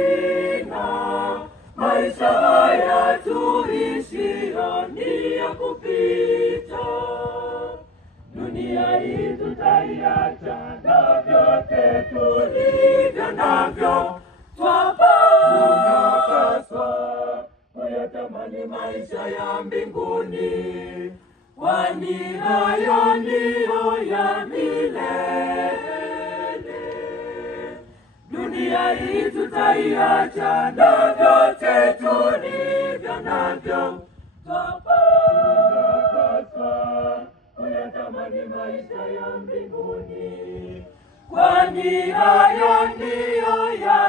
sina. Maisha haya tuishio ni ya kupita. Dunia hii tutaiacha, na vyote tulivyo navyo tunapaswa kuyatamani maisha ya mbinguni, kwani hayo ndiyo ya milele. Dunia hii tutaiacha, na vyote tulivyo navyo tunapaswa kuyatamani maisha ya mbinguni, kwani hayo ndiyo ya